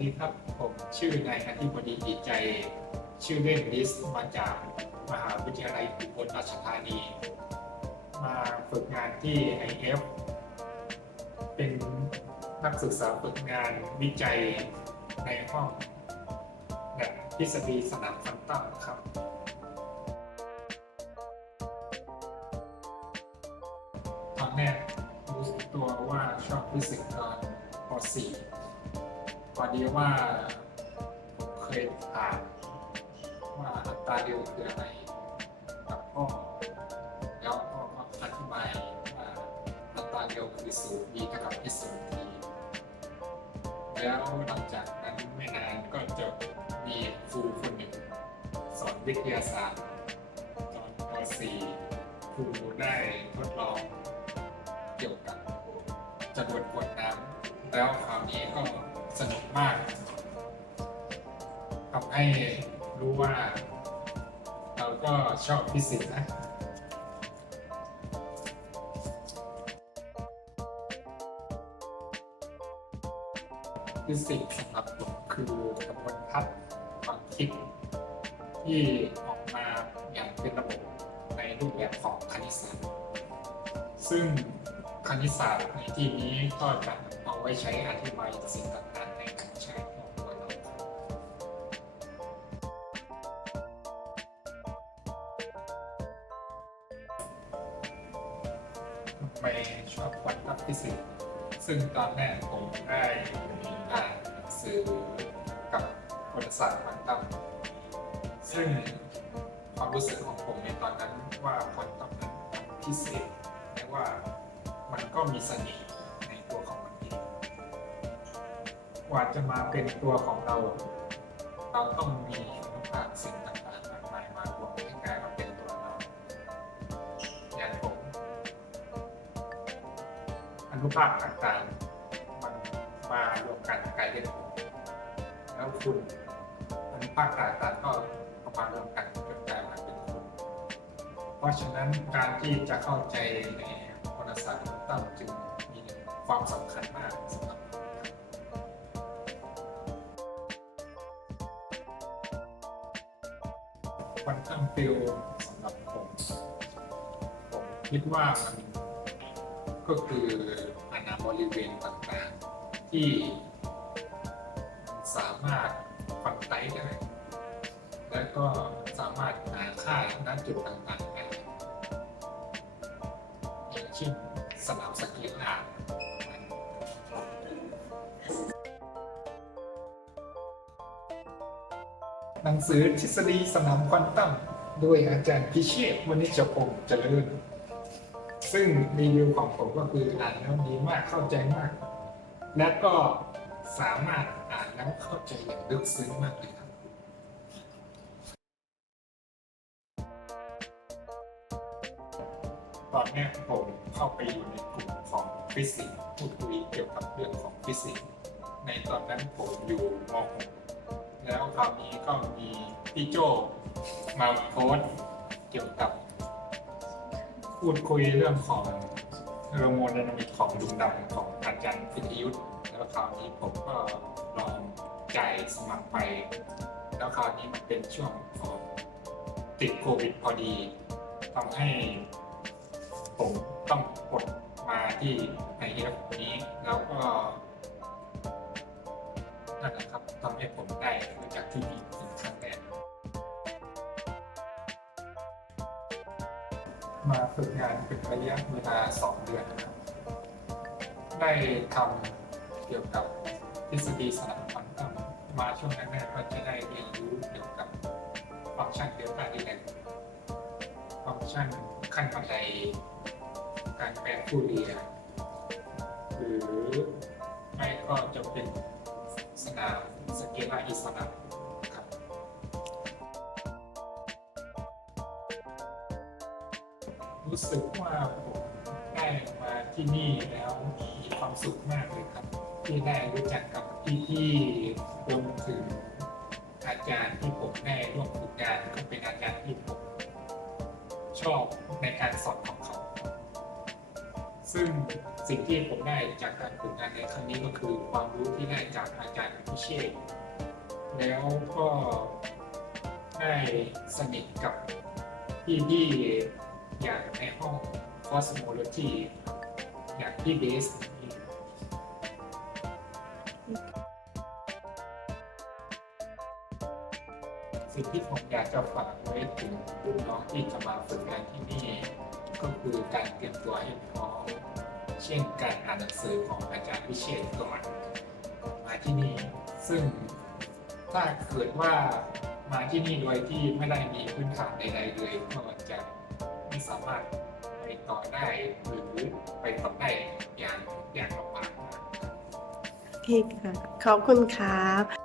ดีครับผมชื่อนายอธิบดีดีใจ ชื่อเล่นลิสมาจากมหาวิทยาลัยอุบลราชธานี มาฝึกงานที่ IF เป็นนักศึกษาฝึกงานวิจัยในห้องแบบทฤษฎีสนามควอนตัมครับตอนแรกรู้ตัวว่าชอบฟิสิกส์ตอนป .4 พอดีว่าผมเคยอ่านว่าอัตราเร็วคืออะไรกับพ่อแล้วพ่อก็อธิบายว่าอัตราเร็วคือสูง v เท่ากับ s สูง t แล้วหลังจากนั้นไม่นานก็จะมีครูคนหนึ่งสอนวิทยาศาสตร์ตอนป .4 ครูได้ทดลองเกี่ยวกับจรวดกวดน้ำแล้วคราวนี้ก็ สนุกมากทำให้รู้ว่า เราก็ชอบฟิสิ์นะฟิสิกส์สำหรับผมคือกระบวนทัศน์ความคิด ที่ออกมาอย่างเป็นระบบในรูปแบบของคณิตศาสตร์ ซึ่งคณิตศาสตร์ในที่นี้ก็จะเอาไว้ใช้อธิบายสิ่งต่าง ไมชอบควอนตัมฟิสิกส์ซึ่งตอนแรกผมได้อ่านหนังสือกับกลศาสตร์ควอนตัมซึ่งความรู้สึกของผมในตอนนั้นว่าควอนตัมนั้นพิเศษแต่ว่ามันก็มีเสน่ห์ในตัวของมันเองกว่าจะมาเป็นตัวของเรา เราต้องมี อนุภาคต่างๆมันมารวมกันกลายเป็นผมแล้วคุณอนุภาคต่างๆก็มารวมกันจนกลายมาเป็นคุณเพราะฉะนั้นการที่จะเข้าใจในวารสารควอนตัมจึงมีความสำคัญมากสำหรับผมครับควอนตัมฟิลสำหรับผม ผมคิดว่ามัน ก็คืออาณาบริเวณต่างๆ ที่สามารถฟังไตได้ และก็สามารถหาค่าณจุดต่างๆได้อย่างเช่นสนามสกีฬาหนังสือทฤษฎีสนามควอนตัมโดยอาจารย์พิเชษวณิชพงศ์เจริญ ซึ่งรีวิวของผมก็คืออ่านแล้วดีมากเข้าใจมาก และก็สามารถอ่านแล้วเข้าใจอย่างลึกซึ้งมากเลยครับตอนนี้ผมเข้าไปอยู่ในกลุ่มของฟิสิกส์พูดคุยเกี่ยวกับเรื่องของฟิสิกส์ในตอนนั้นผมอยู่ม .6 แล้วคราวนี้ก็มีพี่โจมาโพสต์เกี่ยวกับ พูดคุยเรื่องของโฮอร์โมนไดนามิกของดุมดำของอาจารย์พิทยุทธ์แล้วคราวนี้ผมก็ลองจ่ายสมัครไป แล้วคราวนี้มันเป็นช่วงของติดโควิดพอดีทำให้ผมต้องกดมาที่ไอเอฟนี้แล้วก็นั่นแหละครับทำให้ผมได้รู้จักที่นี่ มาฝึกงานเป็นระยะเวลา 2 เดือนนะครับ ได้ทำเกี่ยวกับทฤษฎีสนามควอนตัมมาช่วงแรกๆก็จะได้เรียนรู้เกี่ยวกับฟังก์ชันเดลต้าดีแลกฟังก์ชันขั้นบันไดการแปลฟูเรียหรือไม่ก็จะเป็นสนามสเกลาอิสระ รู้สึกว่าผมได้มาที่นี่แล้วมีความสุขมากเลยครับ ที่ได้รู้จักกับพี่ๆรวมถึงอาจารย์ที่ผมได้ร่วมฝึกงานก็เป็นอาจารย์ที่ผมชอบในการสอนของเขา ซึ่งสิ่งที่ผมได้จากการฝึกงานในครั้งนี้ก็คือความรู้ที่ได้จากอาจารย์พิเชษแล้วก็ได้สนิทกับพี่ๆ อย่างในห้อง cosmology อย่างพี่เบสสิ่งที่ผมอยากจะฝากไว้ถึงรุ่นน้องที่จะมาฝึกงานที่นี่ ก็คือการเตรียมตัวให้พร้อมเช่นการอ่านหนังสือของอาจารย์พิเชษก่อนมาที่นี่ ซึ่งถ้าเกิดว่ามาที่นี่โดยที่ไม่ได้มีพื้นฐานใดๆเลยก็จะ ไม่สามารถไปต่อได้หรือไปต่อได้อย่างอย่างลำบาก โอเคค่ะ ขอบคุณครับ